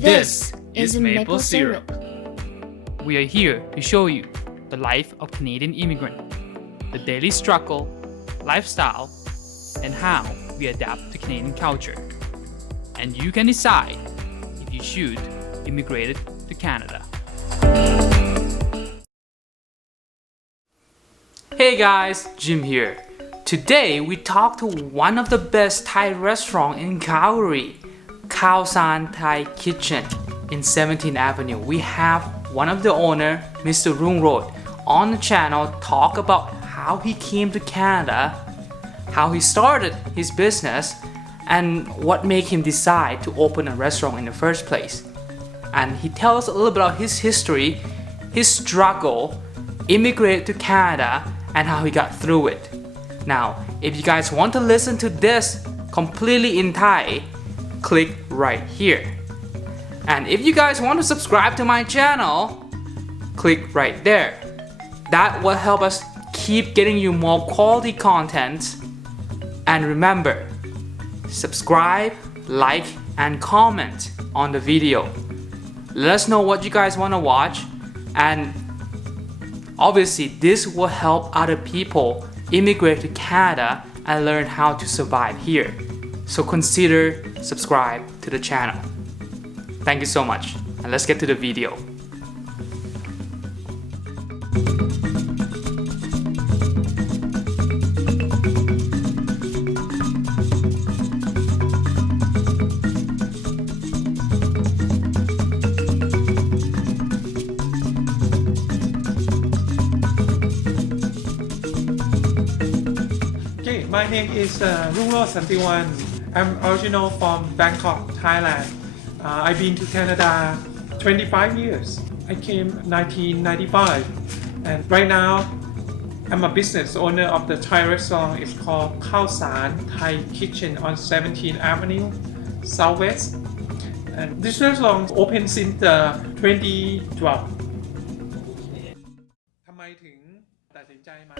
This is maple syrup. We are here to show you the life of Canadian immigrant, the daily struggle, lifestyle, and how we adapt to Canadian culture. And you can decide if you should immigrate to Canada. Hey guys, Jim here. Today we talk to one of the best Thai restaurants in Calgary, Khao San Thai Kitchen in 17th Avenue. We have one of the owner, Mr. Rung Road, on the channel talk about how he came to Canada, how he started his business, and what made him decide to open a restaurant in the first place. And he tells us a little bit about his history, his struggle, immigrated to Canada, and how he got through it. Now, if you guys want to listen to this completely in Thai, click right here. And if you guys want to subscribe to my channel, click right there. That will help us keep getting you more quality content. And remember, subscribe, like, and comment on the video. Let us know what you guys want to watch, and obviously this will help other people immigrate to Canada and learn how to survive here. So consider subscribe to the channel. Thank you so much, and let's get to the video. Okay, my name is Rung Road Santiwan. I'm original from Bangkok, Thailand. I've been to Canada 25 years. I came 1995, and right now I'm a business owner of the Thai restaurant. It's called Khao San Thai Kitchen on 17th Avenue, Southwest. And this restaurant opened since 2012.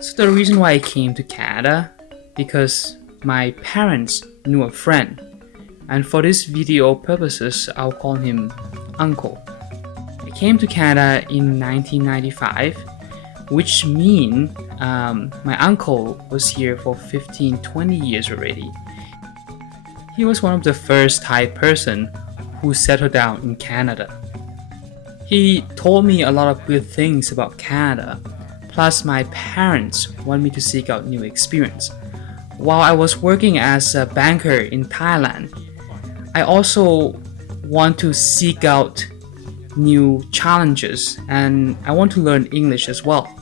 So the reason why I came to Canada, because my parents knew a friend, and for this video purposes I'll call him Uncle. I came to Canada in 1995, which means my uncle was here for 15-20 years already. He was one of the first Thai person who settled down in Canada. He told me a lot of good things about Canada, plus my parents want me to seek out new experience. While I was working as a banker in Thailand, I also want to seek out new challenges, and I want to learn English as well.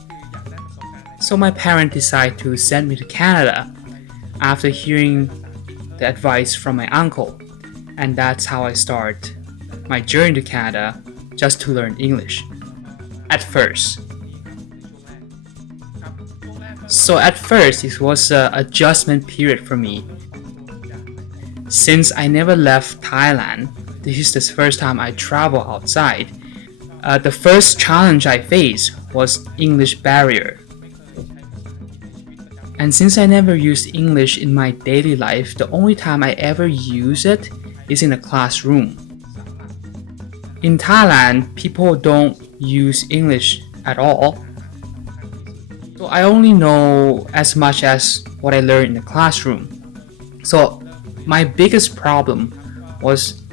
So my parents decided to send me to Canada after hearing the advice from my uncle, and that's how I start my journey to Canada, just to learn English at first. So at first it was an adjustment period for me. Since I never left Thailand, this is the first time I travel outside. The first challenge I faced was English barrier. And since I never used English in my daily life, the only time I ever use it is in a classroom. In Thailand, people don't use English at all. So I only know as much as what I learned in the classroom. So my biggest problem was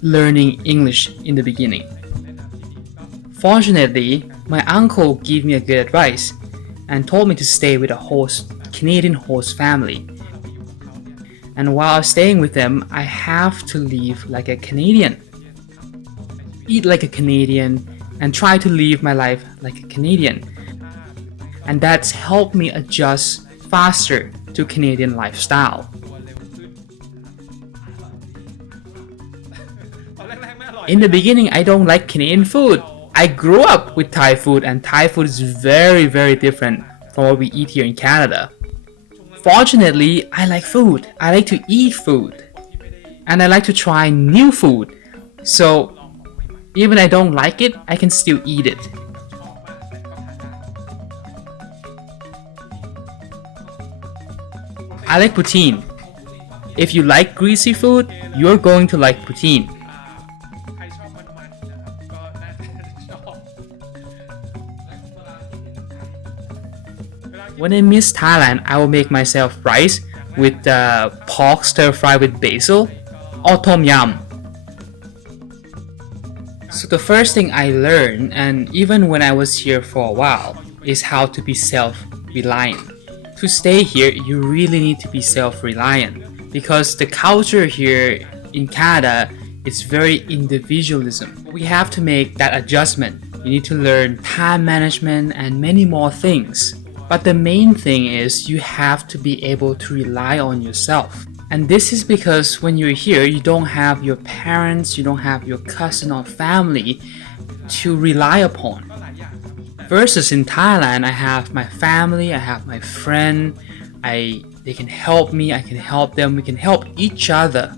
learning English in the beginning. Fortunately, my uncle gave me a good advice and told me to stay with a Canadian host family. And while I was staying with them, I have to live like a Canadian, eat like a Canadian, and try to live my life like a Canadian. And that's helped me adjust faster to Canadian lifestyle. In the beginning, I don't like Canadian food. I grew up with Thai food, and Thai food is very, very different from what we eat here in Canada. Fortunately, I like food. I like to eat food. And I like to try new food. So even if I don't like it, I can still eat it. I like poutine. If you like greasy food, you're going to like poutine. When I miss Thailand, I will make myself rice with pork stir fry with basil or tom yum. So the first thing I learned, and even when I was here for a while, is how to be self-reliant. To stay here, you really need to be self-reliant because the culture here in Canada is very individualism. We have to make that adjustment. You need to learn time management and many more things. But the main thing is you have to be able to rely on yourself. And this is because when you're here, you don't have your parents, you don't have your cousin or family to rely upon. Versus in Thailand, I have my family, I have my friend, they can help me, I can help them, we can help each other.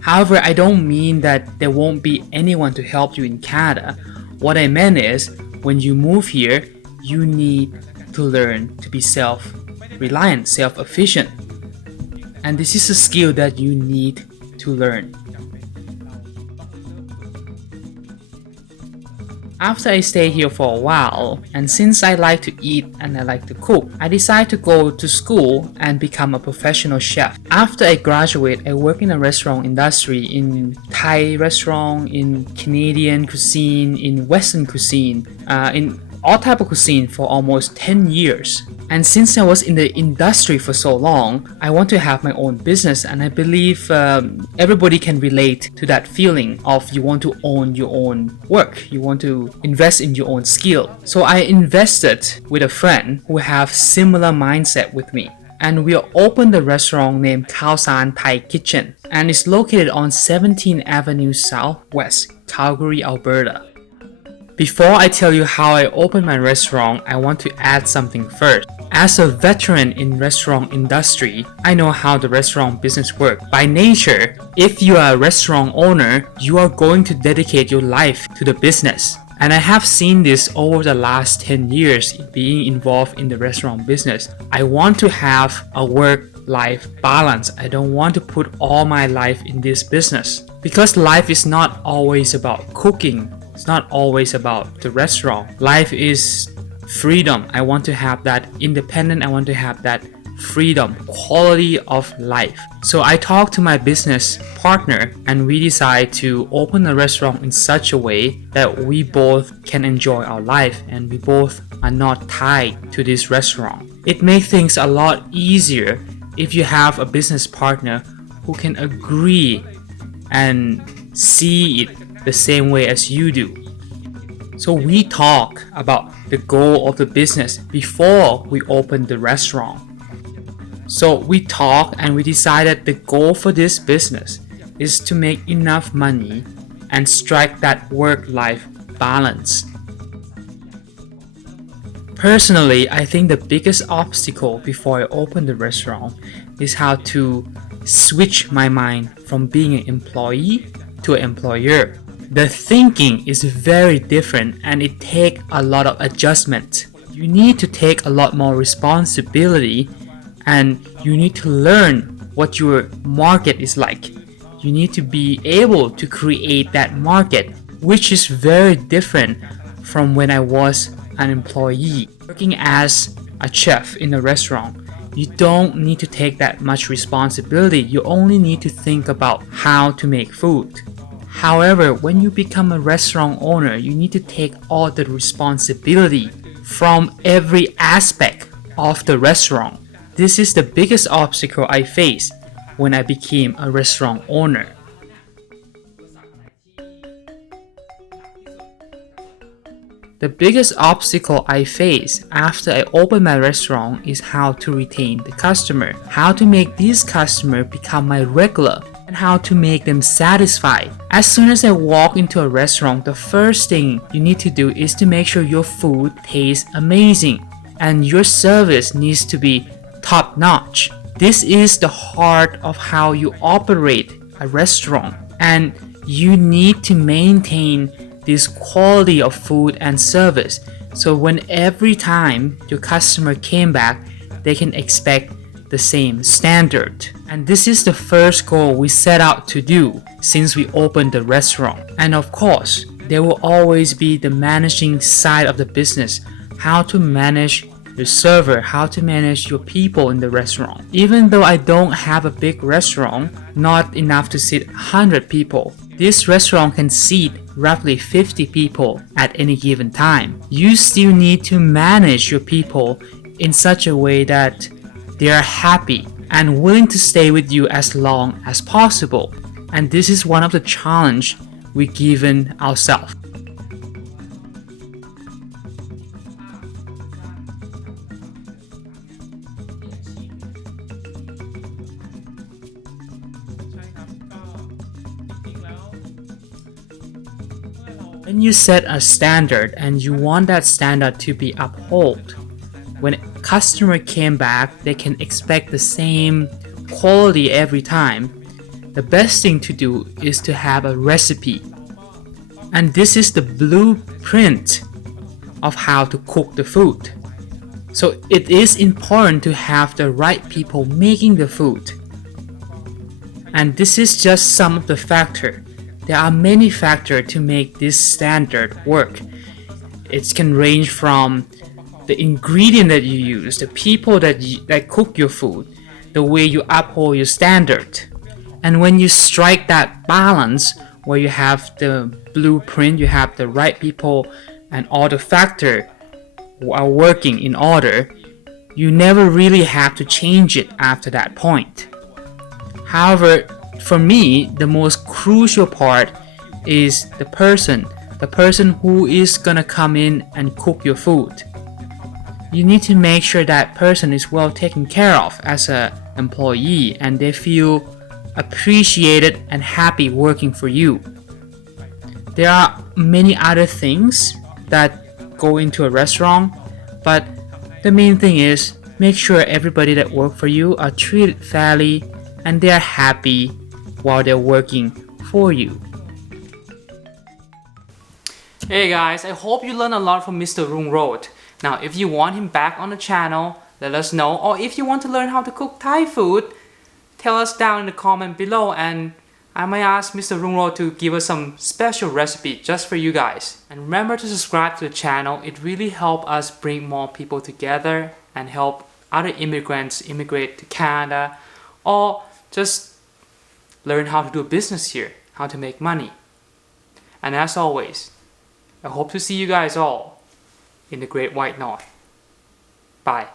However, I don't mean that there won't be anyone to help you in Canada. What I meant is, when you move here, you need to learn to be self-reliant, self-efficient. And this is a skill that you need to learn. After I stay here for a while, and since I like to eat and I like to cook, I decided to go to school and become a professional chef. After I graduate, I work in a restaurant industry, in Thai restaurant, in Canadian cuisine, in Western cuisine, in all type of cuisine for almost 10 years. And since I was in the industry for so long, I want to have my own business, and I believe everybody can relate to that feeling of you want to own your own work, you want to invest in your own skill. So I invested with a friend who have similar mindset with me. And we opened the restaurant named Untitled Kitchen, and it's located on 17th Avenue Southwest, Calgary, Alberta. Before I tell you how I opened my restaurant, I want to add something first. As a veteran in restaurant industry, I know how the restaurant business works. By nature, if you are a restaurant owner, you are going to dedicate your life to the business. And I have seen this over the last 10 years being involved in the restaurant business. I want to have a work-life balance. I don't want to put all my life in this business. Because life is not always about cooking. It's not always about the restaurant. Life is freedom. I want to have that independent. I want to have that freedom, quality of life. So I talked to my business partner and we decided to open a restaurant in such a way that we both can enjoy our life and we both are not tied to this restaurant. It makes things a lot easier if you have a business partner who can agree and see it the same way as you do. So we talk about the goal of the business before we open the restaurant. So we talked and we decided the goal for this business is to make enough money and strike that work-life balance. Personally, I think the biggest obstacle before I open the restaurant is how to switch my mind from being an employee to an employer. The thinking is very different and it takes a lot of adjustment. You need to take a lot more responsibility and you need to learn what your market is like. You need to be able to create that market, which is very different from when I was an employee. Working as a chef in a restaurant, you don't need to take that much responsibility. You only need to think about how to make food. However, when you become a restaurant owner, you need to take all the responsibility from every aspect of the restaurant. This is the biggest obstacle I faced when I became a restaurant owner. The biggest obstacle I face after I open my restaurant is how to retain the customer, how to make these customers become my regular, and how to make them satisfied. As soon as I walk into a restaurant, the first thing you need to do is to make sure your food tastes amazing and your service needs to be top-notch. This is the heart of how you operate a restaurant, and you need to maintain this quality of food and service. So when every time your customer came back, they can expect the same standard. And this is the first goal we set out to do since we opened the restaurant. And of course, there will always be the managing side of the business, how to manage your server, how to manage your people in the restaurant. Even though I don't have a big restaurant, not enough to seat 100 people, this restaurant can seat roughly 50 people at any given time. You still need to manage your people in such a way that they are happy and willing to stay with you as long as possible. And this is one of the challenge we've given ourselves. When you set a standard and you want that standard to be upheld, when a customer came back, they can expect the same quality every time. The best thing to do is to have a recipe. And this is the blueprint of how to cook the food. So it is important to have the right people making the food. And this is just some of the factors. There are many factors to make this standard work. It can range from the ingredient that you use, the people that cook your food, the way you uphold your standard. And when you strike that balance where you have the blueprint, you have the right people and all the factors are working in order, you never really have to change it after that point. However, for me, the most crucial part is the person who is gonna come in and cook your food. You need to make sure that person is well taken care of as an employee and they feel appreciated and happy working for you. There are many other things that go into a restaurant, but the main thing is make sure everybody that work for you are treated fairly and they are happy while they're working for you. Hey guys, I hope you learned a lot from Mr. Rung Road. Now if you want him back on the channel, let us know. Or if you want to learn how to cook Thai food, tell us down in the comment below and I might ask Mr. Rung Road to give us some special recipe just for you guys. And remember to subscribe to the channel. It really helps us bring more people together and help other immigrants immigrate to Canada or just learn how to do business here, how to make money. And as always, I hope to see you guys all in the Great White North. Bye.